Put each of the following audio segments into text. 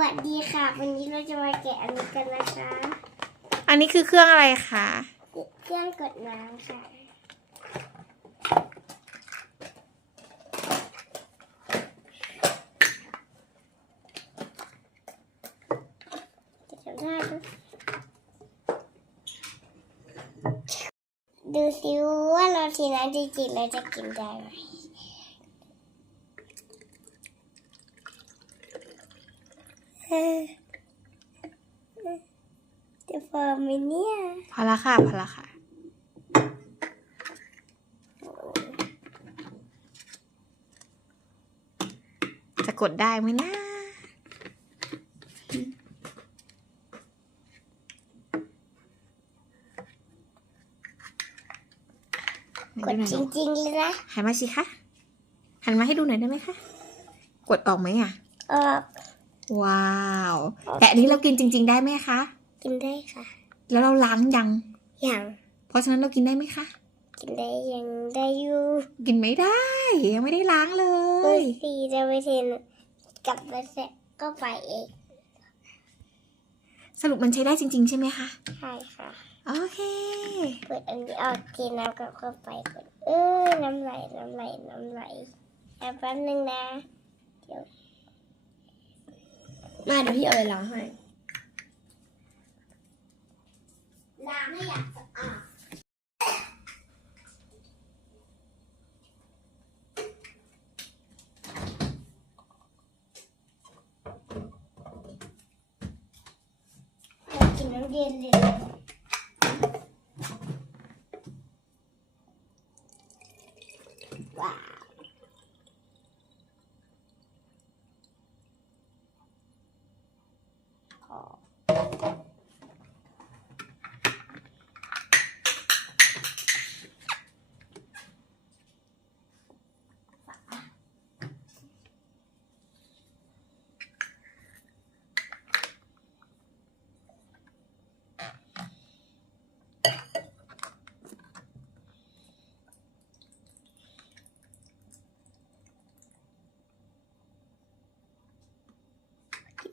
วัสดีค่ะ วันนี้เราจะมาแกะอันนี้กันนะคะ อันนี้คือเครื่องอะไรคะ เครื่องกดน้ำค่ะ จะทำได้ไหมดูสิว่าเราทีน้ำจริงๆเราจะกินได้ไหมเอ้ย จะพอไหมเนี่ย พอละค่ะ พอละค่ะ จะกดได้ไหมนะกดจริงๆเลยนะหันมาสิคะหันมาให้ดูหน่อยได้ไหมคะ กดออกไหมอะ ออก ว้าว แต่อันนี้เรากินจริง ๆ ได้ไหมคะ กินได้ค่ะ แล้วเราล้างยังอย่างเพราะฉะนั้นเรากินได้ไหมคะ กินได้ยังได้อยู่ กินไม่ได้ ยังไม่ได้ล้างเลเอยสีจะไปเทนกลับมาเสร็จก็ไปเองสรุปมันใช้ได้จริง ๆ ใช่ไหมคะ ใช่ค่ะ โอเค เปิดอันนี้ออกทีน้ำกลับเข้าไปก่อนเอ้ยน้ำไหลน้ำไหลน้ำไหลแอบแป๊บนึงนะ มาเดี๋ยวพี่เอาไปล้างให้ ล้างให้อยากสะอาดอยากกินน้ำเย็นเลยว้า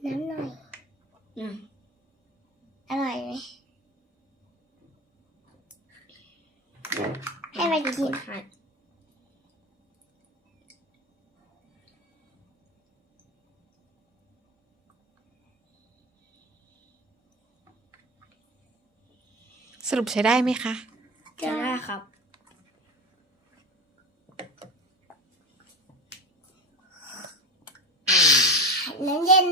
นน้ำหน่อยอืมอร่อยไหมให้มันกินให้สรุปใช้ได้ไหมคะ